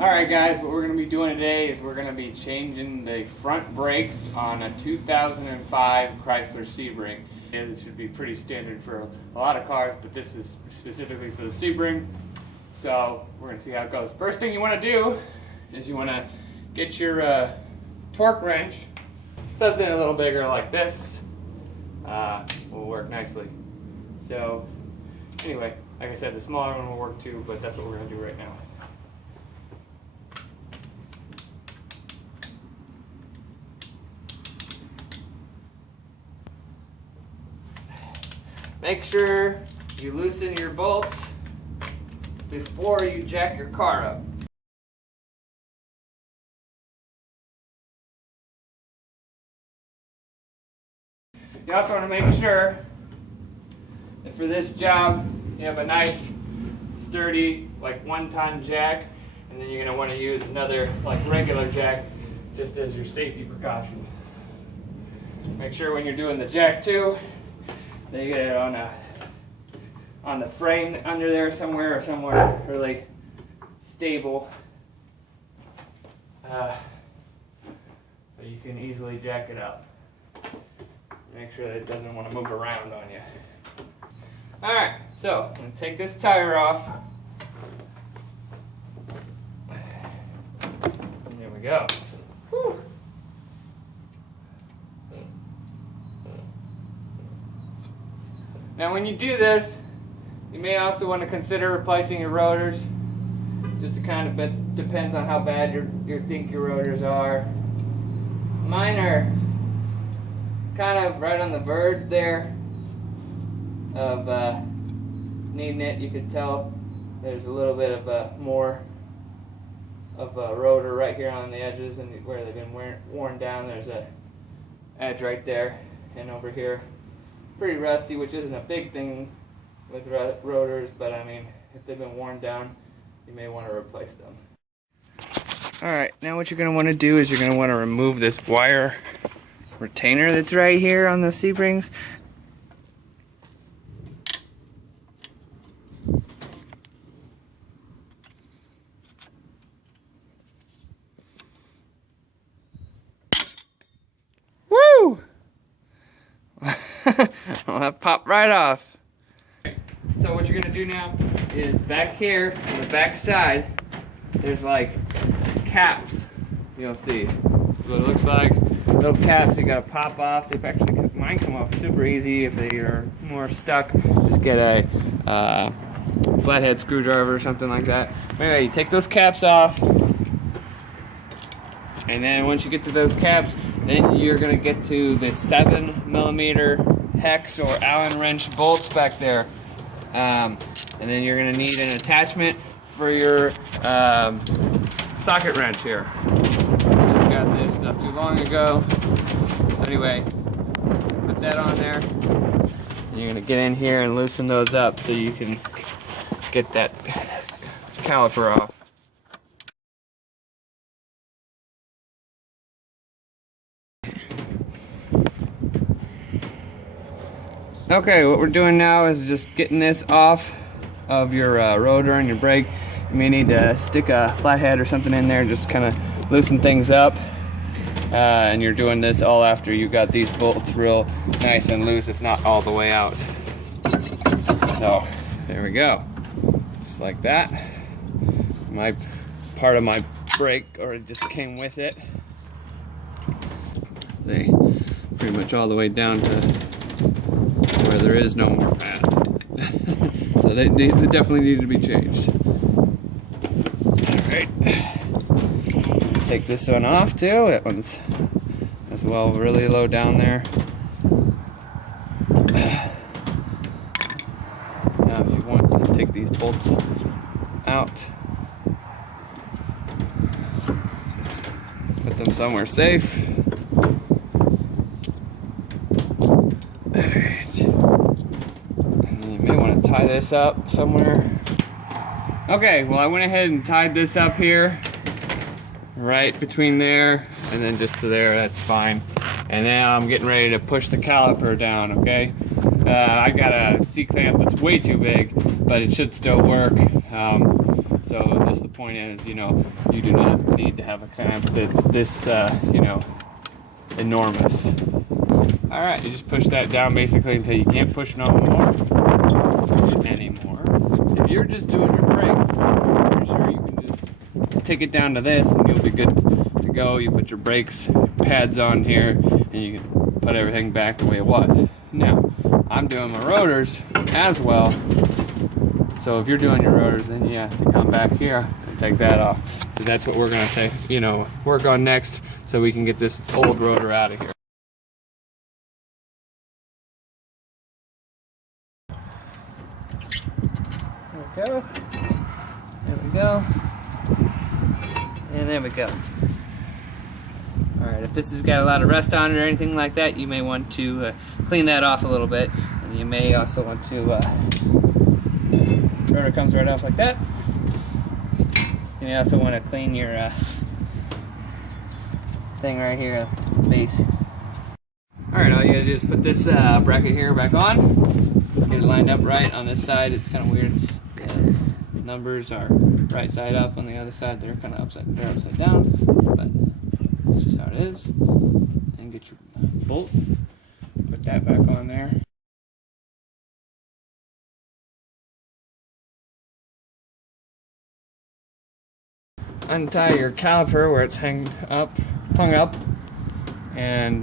Alright guys, what we're going to be doing today is we're going to be changing the front brakes on a 2005 Chrysler Sebring. This should be pretty standard for a lot of cars, but this is specifically for the Sebring. So we're going to see how it goes. First thing you want to do is you want to get your torque wrench. Something a little bigger like this will work nicely. So anyway, like I said, the smaller one will work too, but that's what we're going to do right now. Make sure you loosen your bolts before you jack your car up. You also want to make sure that for this job you have a nice sturdy like 1-ton jack, and then you're going to want to use another like regular jack just as your safety precaution. Make sure when you're doing the jack too, that you get it on the frame under there somewhere, or somewhere really stable, so you can easily jack it up. Make sure that it doesn't want to move around on you. Alright, so I'm going to take this tire off. And there we go. Whew. Now when you do this, you may also want to consider replacing your rotors. Just to kind of depends on how bad you think your rotors are. Mine are kind of right on the verge there of needing it. You can tell there's a little bit of more of a rotor right here on the edges, and where they've been worn down there's a edge right there, and over here pretty rusty, which isn't a big thing with rotors, but I mean, if they've been worn down, you may want to replace them. Alright, now what you're going to want to do is you're going to want to remove this wire retainer that's right here on the Sebrings. Woo! Well, that popped right off. So what you're going to do now is back here on the back side, there's like caps. You'll see. This is what it looks like. Little caps you got to pop off. They've actually, mine come off super easy. If you're more stuck, just get a flathead screwdriver or something like that. Anyway, you take those caps off, and then once you get to those caps, then you're going to get to the 7mm hex or Allen wrench bolts back there. And then you're going to need an attachment for your socket wrench here. Just got this not too long ago. So anyway, put that on there. And you're going to get in here and loosen those up so you can get that caliper off. Okay, what we're doing now is just getting this off of your rotor and your brake. You may need to stick a flathead or something in there, just kind of loosen things up. And you're doing this all after you got these bolts real nice and loose, if not all the way out. So, there we go. Just like that. My part of my brake, or it just came with it. They pretty much all the way down to where there is no more pad. So they definitely need to be changed. Alright. Take this one off too. That one's as well really low down there. Now if you want to take these bolts out, put them somewhere safe. Tie this up somewhere. Okay, well I went ahead and tied this up here, right between there and then just to there. That's fine. And now I'm getting ready to push the caliper down. Okay, I got a C-clamp that's way too big, but it should still work. So just the point is, you know, you do not need to have a clamp that's this, you know, enormous. All right, you just push that down basically until you can't push no more anymore. If you're just doing your brakes, I'm pretty sure you can just take it down to this and you'll be good to go. You put your brakes pads on here and you can put everything back the way it was. Now, I'm doing my rotors as well. So if you're doing your rotors, then you have to come back here and take that off. So that's what we're gonna take, you know, work on next, so we can get this old rotor out of here. There we go. There we go. And there we go. Alright, if this has got a lot of rust on it or anything like that, you may want to clean that off a little bit. And you may also want to, rotor comes right off like that. You may also want to clean your thing right here, base. Alright, all you gotta do is put this bracket here back on. Get it lined up right on this side. It's kind of weird. The numbers are right side up, on the other side they're kind of upside down, but that's just how it is. And get your bolt, put that back on there. Untie your caliper where it's hung up, and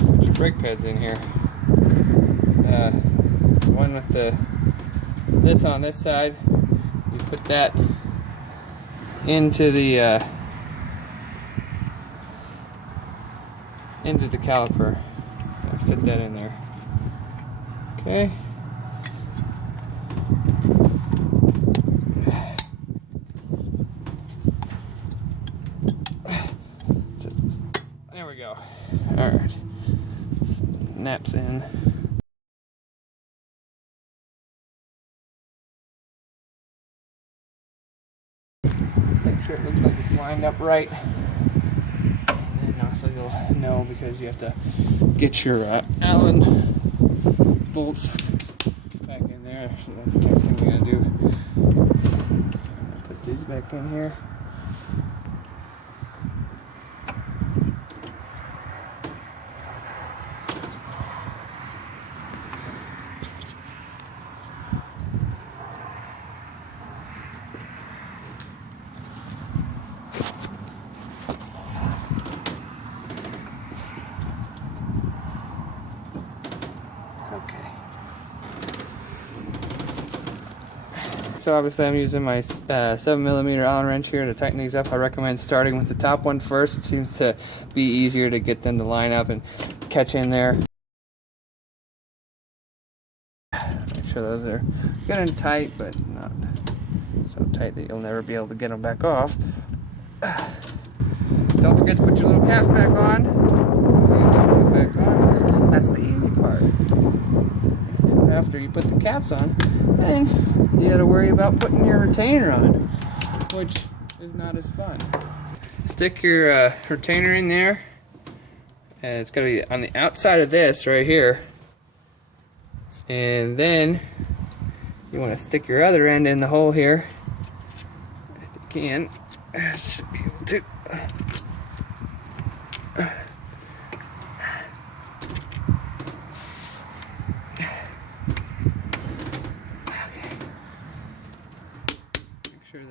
put your brake pads in here. One with this on this side, you put that into the caliper. Fit that in there. Okay. There we go. All right. Snaps in. Make sure it looks like it's lined up right. And then also you'll know, because you have to get your Allen bolts back in there. So that's the next thing we're gonna do. I'm gonna put these back in here. So obviously I'm using my 7mm Allen wrench here to tighten these up. I recommend starting with the top one first. It seems to be easier to get them to line up and catch in there. Make sure those are good and tight, but not so tight that you'll never be able to get them back off. Don't forget to put your little caps back on. That's the easy part. After you put the caps on, then you gotta worry about putting your retainer on, which is not as fun. Stick your retainer in there, and it's gotta be on the outside of this right here, and then you want to stick your other end in the hole here. If you can, should be able to.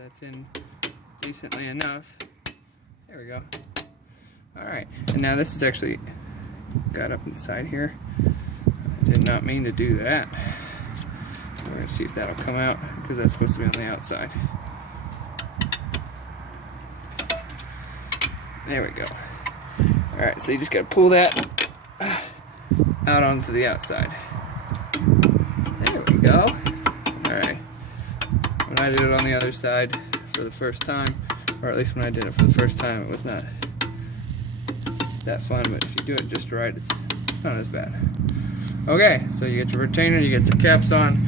That's in decently enough. There we go. Alright, and now this is actually got up inside here. I did not mean to do that. We're going to see if that'll come out, because that's supposed to be on the outside. There we go. Alright, so you just got to pull that out onto the outside. There we go. Alright. When I did it on the other side for the first time, or at least when I did it for the first time, it was not that fun, but if you do it just right, it's not as bad. Okay, so you get your retainer, you get the caps on,